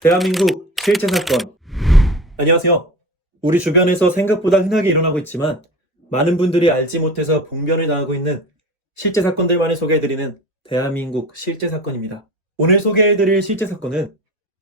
대한민국 실제 사건. 안녕하세요. 우리 주변에서 생각보다 흔하게 일어나고 있지만 많은 분들이 알지 못해서 봉변을 당하고 있는 실제 사건들만을 소개해드리는 대한민국 실제 사건입니다. 오늘 소개해드릴 실제 사건은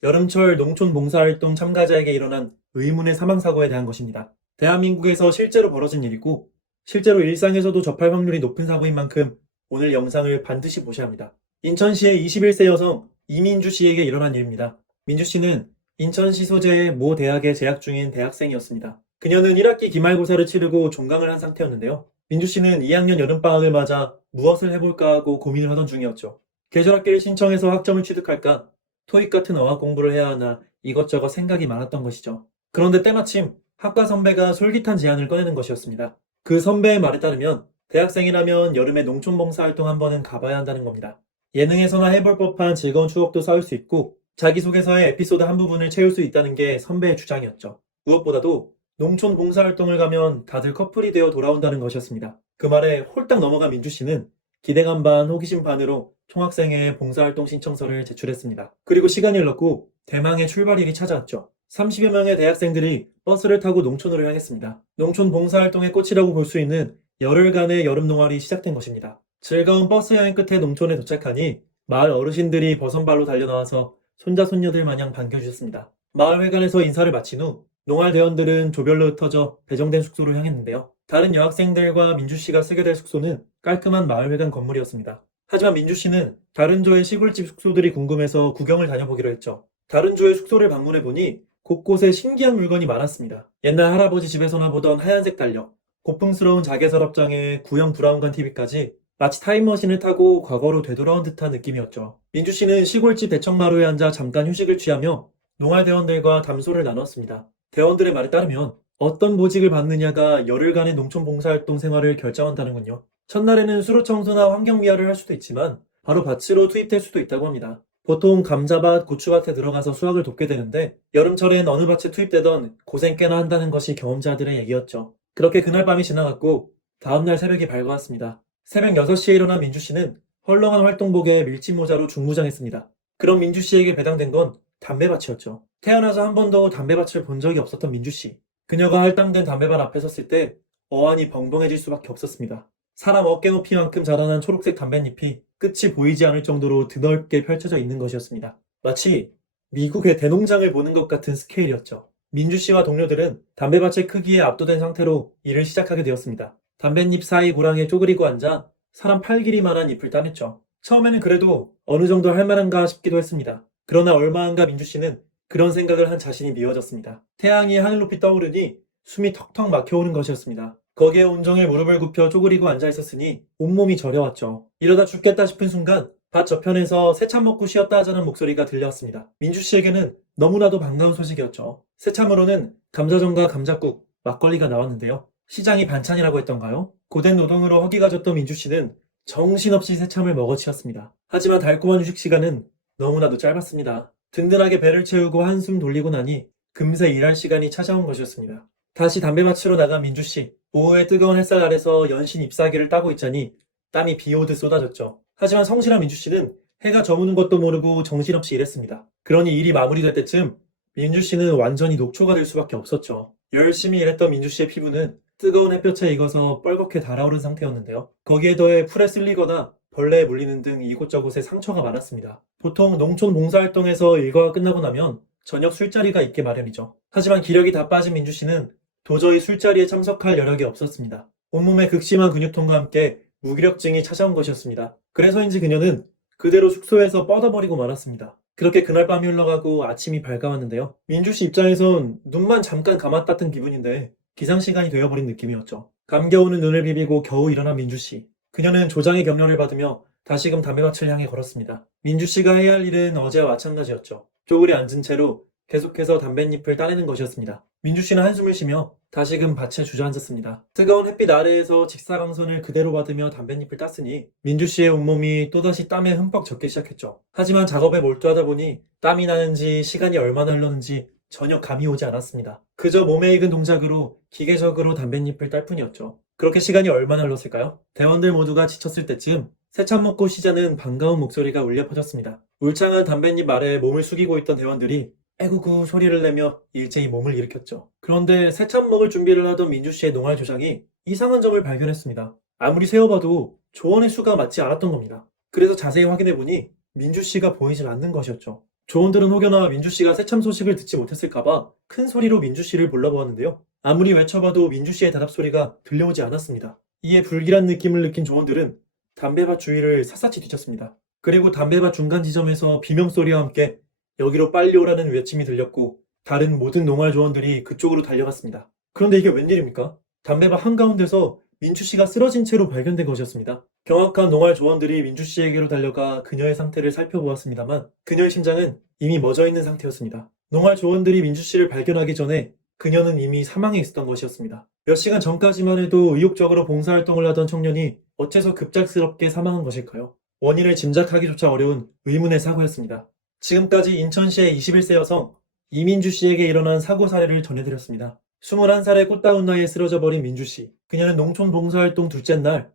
여름철 농촌 봉사활동 참가자에게 일어난 의문의 사망사고에 대한 것입니다. 대한민국에서 실제로 벌어진 일이고 실제로 일상에서도 접할 확률이 높은 사고인 만큼 오늘 영상을 반드시 보셔야 합니다. 인천시의 21세 여성 이민주 씨에게 일어난 일입니다. 민주 씨는 인천시 소재의 모 대학에 재학 중인 대학생이었습니다. 그녀는 1학기 기말고사를 치르고 종강을 한 상태였는데요. 민주 씨는 2학년 여름방학을 맞아 무엇을 해볼까 하고 고민을 하던 중이었죠. 계절학기를 신청해서 학점을 취득할까, 토익 같은 어학 공부를 해야 하나 이것저것 생각이 많았던 것이죠. 그런데 때마침 학과 선배가 솔깃한 제안을 꺼내는 것이었습니다. 그 선배의 말에 따르면 대학생이라면 여름에 농촌봉사활동 한 번은 가봐야 한다는 겁니다. 예능에서나 해볼 법한 즐거운 추억도 쌓을 수 있고 자기소개서의 에피소드 한 부분을 채울 수 있다는 게 선배의 주장이었죠. 무엇보다도 농촌 봉사활동을 가면 다들 커플이 되어 돌아온다는 것이었습니다. 그 말에 홀딱 넘어간 민주 씨는 기대감 반 호기심 반으로 총학생회 봉사활동 신청서를 제출했습니다. 그리고 시간이 흘렀고 대망의 출발일이 찾아왔죠. 30여 명의 대학생들이 버스를 타고 농촌으로 향했습니다. 농촌 봉사활동의 꽃이라고 볼 수 있는 열흘간의 여름 농활이 시작된 것입니다. 즐거운 버스 여행 끝에 농촌에 도착하니 마을 어르신들이 버선발로 달려나와서 손자 손녀들 마냥 반겨주셨습니다. 마을회관에서 인사를 마친 후 농활 대원들은 조별로 흩어져 배정된 숙소로 향했는데요. 다른 여학생들과 민주씨가 쓰게 될 숙소는 깔끔한 마을회관 건물이었습니다. 하지만 민주씨는 다른 조의 시골집 숙소들이 궁금해서 구경을 다녀보기로 했죠. 다른 조의 숙소를 방문해보니 곳곳에 신기한 물건이 많았습니다. 옛날 할아버지 집에서나 보던 하얀색 달력, 고풍스러운 자개 서랍장에 구형 브라운관 TV까지 마치 타임머신을 타고 과거로 되돌아온 듯한 느낌이었죠. 민주 씨는 시골집 대청마루에 앉아 잠깐 휴식을 취하며 농활 대원들과 담소를 나눴습니다. 대원들의 말에 따르면 어떤 보직을 받느냐가 열흘간의 농촌 봉사활동 생활을 결정한다는군요. 첫날에는 수로 청소나 환경 미화를 할 수도 있지만 바로 밭으로 투입될 수도 있다고 합니다. 보통 감자밭, 고추밭에 들어가서 수확을 돕게 되는데 여름철엔 어느 밭에 투입되던 고생 꽤나 한다는 것이 경험자들의 얘기였죠. 그렇게 그날 밤이 지나갔고 다음날 새벽이 밝아왔습니다. 새벽 6시에 일어난 민주 씨는 헐렁한 활동복에 밀짚 모자로 중무장했습니다. 그런 민주 씨에게 배당된 건 담배밭이었죠. 태어나서 한 번도 담배밭을 본 적이 없었던 민주 씨. 그녀가 할당된 담배밭 앞에 섰을 때 어안이 벙벙해질 수밖에 없었습니다. 사람 어깨 높이만큼 자라난 초록색 담뱃잎이 끝이 보이지 않을 정도로 드넓게 펼쳐져 있는 것이었습니다. 마치 미국의 대농장을 보는 것 같은 스케일이었죠. 민주 씨와 동료들은 담배밭의 크기에 압도된 상태로 일을 시작하게 되었습니다. 담뱃잎 사이 고랑에 쪼그리고 앉아 사람 팔 길이만한 잎을 따냈죠. 처음에는 그래도 어느 정도 할 만한가 싶기도 했습니다. 그러나 얼마 안가 민주 씨는 그런 생각을 한 자신이 미워졌습니다. 태양이 하늘 높이 떠오르니 숨이 턱턱 막혀오는 것이었습니다. 거기에 온종일 무릎을 굽혀 쪼그리고 앉아 있었으니 온몸이 저려왔죠. 이러다 죽겠다 싶은 순간 밭 저편에서 새참 먹고 쉬었다 하자는 목소리가 들려왔습니다. 민주 씨에게는 너무나도 반가운 소식이었죠. 새참으로는 감자전과 감자국, 막걸리가 나왔는데요. 시장이 반찬이라고 했던가요? 고된 노동으로 허기가 졌던 민주 씨는 정신없이 새참을 먹어치웠습니다. 하지만 달콤한 휴식 시간은 너무나도 짧았습니다. 든든하게 배를 채우고 한숨 돌리고 나니 금세 일할 시간이 찾아온 것이었습니다. 다시 담배밭으로 나간 민주 씨. 오후의 뜨거운 햇살 아래서 연신 잎사귀를 따고 있자니 땀이 비 오듯 쏟아졌죠. 하지만 성실한 민주 씨는 해가 저무는 것도 모르고 정신없이 일했습니다. 그러니 일이 마무리될 때쯤 민주 씨는 완전히 녹초가 될 수밖에 없었죠. 열심히 일했던 민주 씨의 피부는 뜨거운 햇볕에 익어서 뻘겋게 달아오른 상태였는데요. 거기에 더해 풀에 쓸리거나 벌레에 물리는 등 이곳저곳에 상처가 많았습니다. 보통 농촌 봉사활동에서 일과가 끝나고 나면 저녁 술자리가 있게 마련이죠. 하지만 기력이 다 빠진 민주 씨는 도저히 술자리에 참석할 여력이 없었습니다. 온몸에 극심한 근육통과 함께 무기력증이 찾아온 것이었습니다. 그래서인지 그녀는 그대로 숙소에서 뻗어버리고 말았습니다. 그렇게 그날 밤이 흘러가고 아침이 밝아왔는데요. 민주 씨 입장에선 눈만 잠깐 감았다던 기분인데 기상시간이 되어버린 느낌이었죠. 감겨오는 눈을 비비고 겨우 일어난 민주 씨. 그녀는 조장의 격려를 받으며 다시금 담배밭을 향해 걸었습니다. 민주 씨가 해야 할 일은 어제와 마찬가지였죠. 쪼그려 앉은 채로 계속해서 담뱃잎을 따내는 것이었습니다. 민주 씨는 한숨을 쉬며 다시금 밭에 주저앉았습니다. 뜨거운 햇빛 아래에서 직사광선을 그대로 받으며 담뱃잎을 땄으니 민주 씨의 온몸이 또다시 땀에 흠뻑 젖기 시작했죠. 하지만 작업에 몰두하다 보니 땀이 나는지 시간이 얼마나 흘렀는지 전혀 감이 오지 않았습니다. 그저 몸에 익은 동작으로 기계적으로 담뱃잎을 딸 뿐이었죠. 그렇게 시간이 얼마나 흘렀을까요? 대원들 모두가 지쳤을 때쯤 새참 먹고 쉬자는 반가운 목소리가 울려 퍼졌습니다. 울창한 담뱃잎 아래에 몸을 숙이고 있던 대원들이 에구구 소리를 내며 일제히 몸을 일으켰죠. 그런데 새참 먹을 준비를 하던 민주 씨의 농활 조장이 이상한 점을 발견했습니다. 아무리 세어봐도 조언의 수가 맞지 않았던 겁니다. 그래서 자세히 확인해보니 민주 씨가 보이질 않는 것이었죠. 조원들은 혹여나 민주 씨가 새참 소식을 듣지 못했을까봐 큰 소리로 민주 씨를 불러보았는데요. 아무리 외쳐봐도 민주 씨의 대답 소리가 들려오지 않았습니다. 이에 불길한 느낌을 느낀 조원들은 담배밭 주위를 샅샅이 뒤쳤습니다. 그리고 담배밭 중간 지점에서 비명소리와 함께 여기로 빨리 오라는 외침이 들렸고 다른 모든 농활 조원들이 그쪽으로 달려갔습니다. 그런데 이게 웬일입니까? 담배밭 한가운데서 민주 씨가 쓰러진 채로 발견된 것이었습니다. 경악한 농활 조원들이 민주 씨에게로 달려가 그녀의 상태를 살펴보았습니다만 그녀의 심장은 이미 멎어 있는 상태였습니다. 농활 조원들이 민주 씨를 발견하기 전에 그녀는 이미 사망해 있었던 것이었습니다. 몇 시간 전까지만 해도 의욕적으로 봉사활동을 하던 청년이 어째서 급작스럽게 사망한 것일까요? 원인을 짐작하기조차 어려운 의문의 사고였습니다. 지금까지 인천시의 21세 여성 이민주 씨에게 일어난 사고 사례를 전해드렸습니다. 21살의 꽃다운 나이에 쓰러져 버린 민주 씨. 그녀는 농촌 봉사활동 둘째 날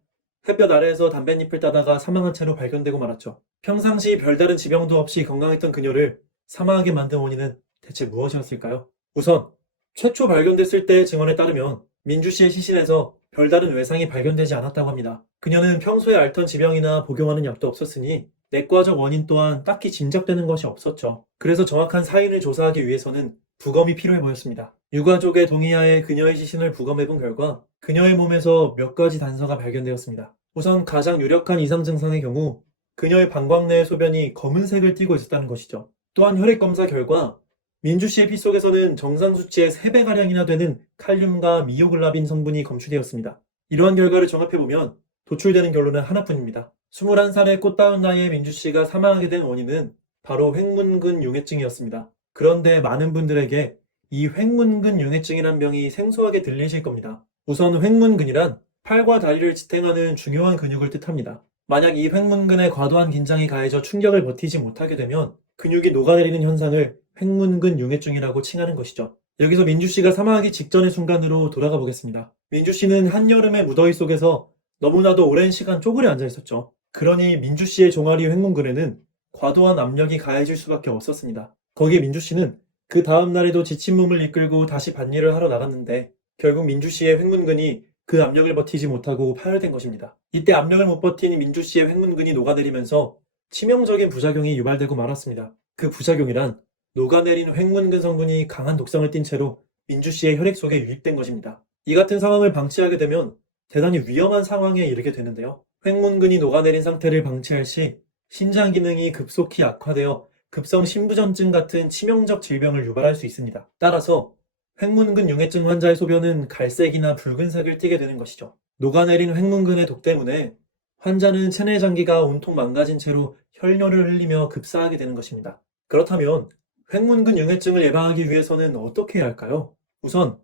햇볕 아래에서 담뱃잎을 따다가 사망한 채로 발견되고 말았죠. 평상시 별다른 지병도 없이 건강했던 그녀를 사망하게 만든 원인은 대체 무엇이었을까요? 우선 최초 발견됐을 때의 증언에 따르면 민주 씨의 시신에서 별다른 외상이 발견되지 않았다고 합니다. 그녀는 평소에 앓던 지병이나 복용하는 약도 없었으니 내과적 원인 또한 딱히 짐작되는 것이 없었죠. 그래서 정확한 사인을 조사하기 위해서는 부검이 필요해 보였습니다. 유가족의 동의하에 그녀의 시신을 부검해본 결과 그녀의 몸에서 몇 가지 단서가 발견되었습니다. 우선 가장 유력한 이상 증상의 경우 그녀의 방광 내의 소변이 검은색을 띠고 있었다는 것이죠. 또한 혈액 검사 결과 민주 씨의 피 속에서는 정상 수치의 3배가량이나 되는 칼륨과 미오글라빈 성분이 검출되었습니다. 이러한 결과를 종합해보면 도출되는 결론은 하나뿐입니다. 21살의 꽃다운 나이에 민주 씨가 사망하게 된 원인은 바로 횡문근 융해증이었습니다. 그런데 많은 분들에게 이 횡문근 융해증이란 병이 생소하게 들리실 겁니다. 우선 횡문근이란 팔과 다리를 지탱하는 중요한 근육을 뜻합니다. 만약 이 횡문근에 과도한 긴장이 가해져 충격을 버티지 못하게 되면 근육이 녹아내리는 현상을 횡문근 융해증이라고 칭하는 것이죠. 여기서 민주 씨가 사망하기 직전의 순간으로 돌아가 보겠습니다. 민주 씨는 한여름의 무더위 속에서 너무나도 오랜 시간 쪼그려 앉아 있었죠. 그러니 민주 씨의 종아리 횡문근에는 과도한 압력이 가해질 수밖에 없었습니다. 거기에 민주 씨는 그 다음 날에도 지친 몸을 이끌고 다시 밭일을 하러 나갔는데 결국 민주 씨의 횡문근이 그 압력을 버티지 못하고 파열된 것입니다. 이때 압력을 못 버틴 민주 씨의 횡문근이 녹아내리면서 치명적인 부작용이 유발되고 말았습니다. 그 부작용이란 녹아내린 횡문근 성분이 강한 독성을 띤 채로 민주 씨의 혈액 속에 유입된 것입니다. 이 같은 상황을 방치하게 되면 대단히 위험한 상황에 이르게 되는데요. 횡문근이 녹아내린 상태를 방치할 시 신장 기능이 급속히 악화되어 급성 심부전증 같은 치명적 질병을 유발할 수 있습니다. 따라서 횡문근 융해증 환자의 소변은 갈색이나 붉은색을 띠게 되는 것이죠. 녹아내린 횡문근의 독 때문에 환자는 체내 장기가 온통 망가진 채로 혈뇨를 흘리며 급사하게 되는 것입니다. 그렇다면 횡문근 융해증을 예방하기 위해서는 어떻게 해야 할까요? 우선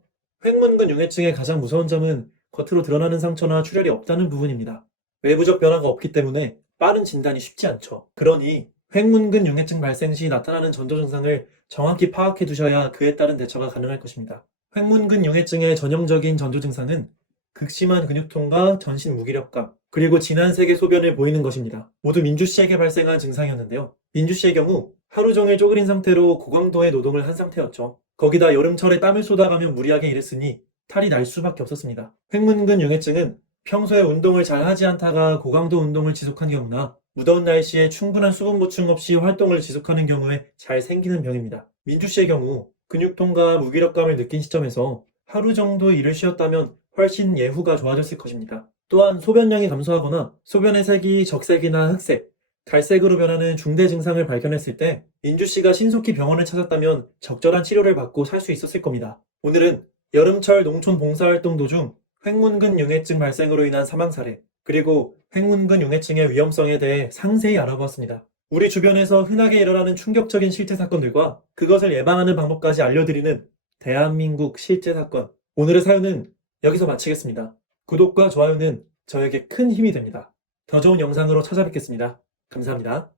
횡문근 융해증의 가장 무서운 점은 겉으로 드러나는 상처나 출혈이 없다는 부분입니다. 외부적 변화가 없기 때문에 빠른 진단이 쉽지 않죠. 그러니 횡문근 융해증 발생 시 나타나는 전조 증상을 정확히 파악해 두셔야 그에 따른 대처가 가능할 것입니다. 횡문근 융해증의 전형적인 전조 증상은 극심한 근육통과 전신 무기력감, 그리고 진한 색의 소변을 보이는 것입니다. 모두 민주 씨에게 발생한 증상이었는데요. 민주 씨의 경우 하루 종일 쪼그린 상태로 고강도의 노동을 한 상태였죠. 거기다 여름철에 땀을 쏟아가며 무리하게 일했으니 탈이 날 수밖에 없었습니다. 횡문근 융해증은 평소에 운동을 잘 하지 않다가 고강도 운동을 지속한 경우나 무더운 날씨에 충분한 수분 보충 없이 활동을 지속하는 경우에 잘 생기는 병입니다. 민주 씨의 경우 근육통과 무기력감을 느낀 시점에서 하루 정도 일을 쉬었다면 훨씬 예후가 좋아졌을 것입니다. 또한 소변량이 감소하거나 소변의 색이 적색이나 흑색, 갈색으로 변하는 중대 증상을 발견했을 때 민주 씨가 신속히 병원을 찾았다면 적절한 치료를 받고 살 수 있었을 겁니다. 오늘은 여름철 농촌 봉사활동 도중 횡문근 융해증 발생으로 인한 사망 사례, 그리고 횡문근 융해증의 위험성에 대해 상세히 알아보았습니다. 우리 주변에서 흔하게 일어나는 충격적인 실제 사건들과 그것을 예방하는 방법까지 알려드리는 대한민국 실제 사건. 오늘의 사연은 여기서 마치겠습니다. 구독과 좋아요는 저에게 큰 힘이 됩니다. 더 좋은 영상으로 찾아뵙겠습니다. 감사합니다.